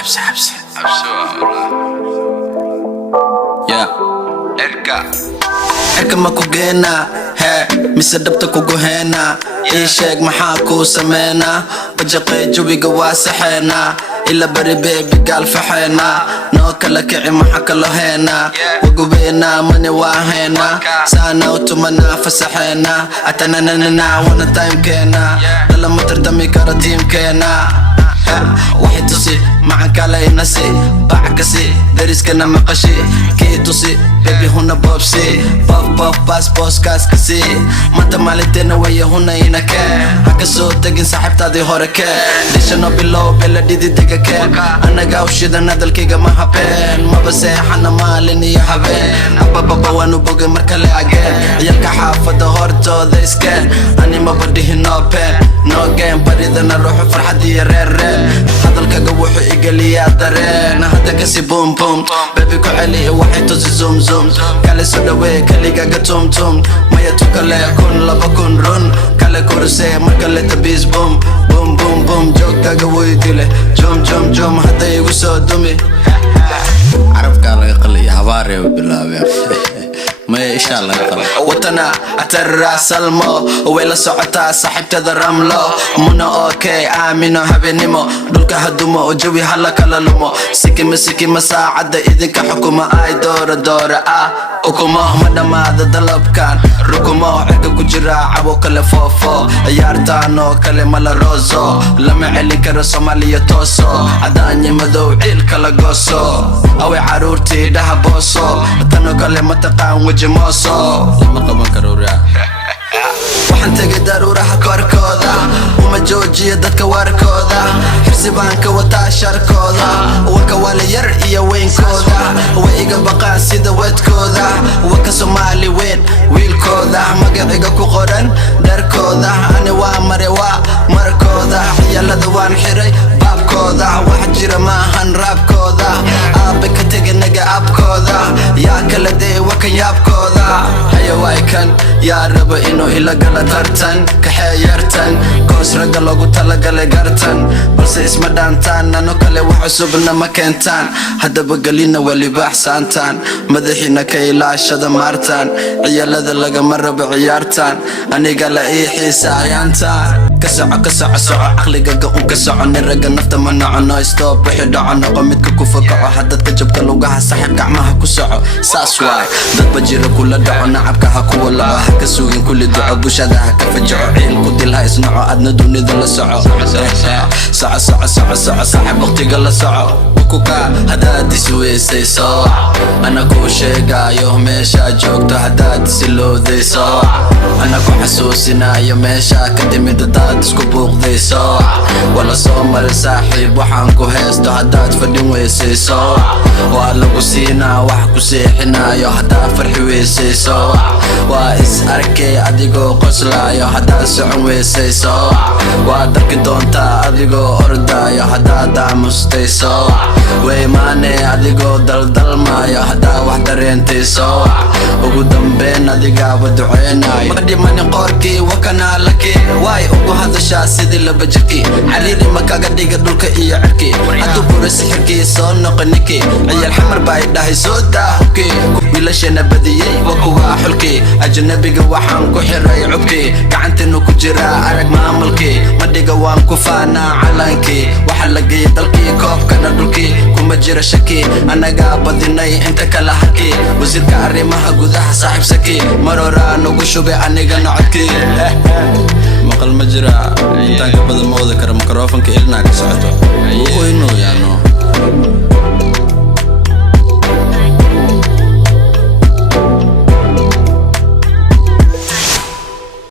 حبسي والله. يا إركا ما كوجينا هي mise dhabta kugu heena ii sheeg maxaa kuu sameynaa bajaqay jawiga waa saxeynaa ila bari beebi gaalfaxeena noo kala kici maxa kalo heena wagubeena mani waa heena saana utumanaa fasaxeena atananana wana timekeena dhalama tardami karo tiimkeena waxay tusi macan kale inasi bacakasi dariskana maqashi kii tusi bebi huna boobsi bof bas booskaaskasi manta maalinteena waya huna inake haka soo tegin saaxiibtaadii hore kee dhishano bilow bela dhididega kee anaga ushidan hadalkayga ma habeen maba seexana maalin iyo habeen abababa waanu bogay markale ageen ciyalka xaafada hortooda iskeen ani maba dhihi noo peen noo geen baridana ruuxu farxad iyo reerreen hadalkaga wuxuu igeliyaa dareen hadda kasi boom boom bebi ku celi waxay tusi zoom zoom kale soo dhawee kaligaga tumtum maya tukale kun laba kun run kale kurusee markale tabiis boom boom boom boom joogtaga wuy dile jom hadda igu soo dumi carabkaa laga qaliya habaaree bilaabeen ما إن شاء الله وطنا أترى سلمو ويلا سعتا صاحبتها رملو منا أوكي آمينو هبينيمو دولك هدومو وجوي هلا كلالومو سيكي مساعدة إذنك حكومة آي دورة وكما مدام هذا دلب كان ركومو عيكا كجرا عبو كلا فوفو يارتانو كلمة لروزو لما علي كرا صوماليا توسو عداني مدو عيل كلا قوسو أوي عرورتي دها بوسو تنو كلمة تقاوم وجموسو لما قبان كروريا waxaan tagay daruuraha korkooda uma joojiyo dadka warkooda xirsi ka wataa sharkooda waka wala yar iyo weynkooda way iga baqaan sida wadkooda waka Soomaali weyn wiilkooda magaciga ku qoran dharkooda ani waa mare waa markooda ciyalada waan xiray baabkooda wax jira maahan raabkooda aabe ka teganaga abkooda yaa kala dee waka yaabkooda hayawaykan yaa raba inuu ila gala tartan kaxeeyartan koos raga loogu talagalay gartan balse isma dhaantaan nano kale wax cusubna ma keentaan haddaba gelina waliba axsaantaan madaxiina ka ilaashada maartaan ciyalada lagama rabo ciyaartaan aniga la ii xiisaayaantaan ka soco caqligaga un ka soco nin raga nafta ma nocono stop wixii dhaco noqo midka ku fokaco haddadka jabka lugaha saaxiib gacmaha ku soco saas waay dadba jira kula dhaco nacabka ha kuwa lao haka sugin kulli duco bushada ha ka fajaco ciil ku dil ha isnaco adna dunida la soco soco saaxiib waqtiga la soco wakuka haddaad isweysayso ana kuu sheegaayo meeshaa joogto haddaad isilowdayso ana ku xasuusinayo meeshaa ka timid haddaad isku buuqdayso wala soo marin saaxiib waxaan ku heesto haddaad fadhin weysayso waa lagu siinaa wax ku seexinayo haddaad farxi weysayso waa is arkay adigoo qoslaayo haddaad socon weysayso waad arki doontaa adigoo ordaayo haddaad aamustayso weymaane adigoo daldalmaayo haddaad wax dareentayso ugu dambeyn adigaaba duceynayo madhimani qoorkii wakanaa laki waay ugu hadashaa sidii laba jirkii cariiri makaga dhiga dhulka iyo cirkii hadduu bura sixirkii soo noqo ninkii ciyaal xamar baa idhahay soo daahubkii wiilashana badiyey wa kuwaa xulkii ajnabiga waxaan ku xiray cubkii gacantinu ku jiraa arag maamulkii madhiga waan ku faanaa calankii waxa la geeyay dalkii koobkana dhulkii kuma jira shaki anagaa badinay inta kala harkii wasiirka arrimaha gudaha saaxiib saki maroraa nugu shubay anigana codkii maqal ma jira intaan ka badan ma wada kara mikrofonka ilnaa ka socoto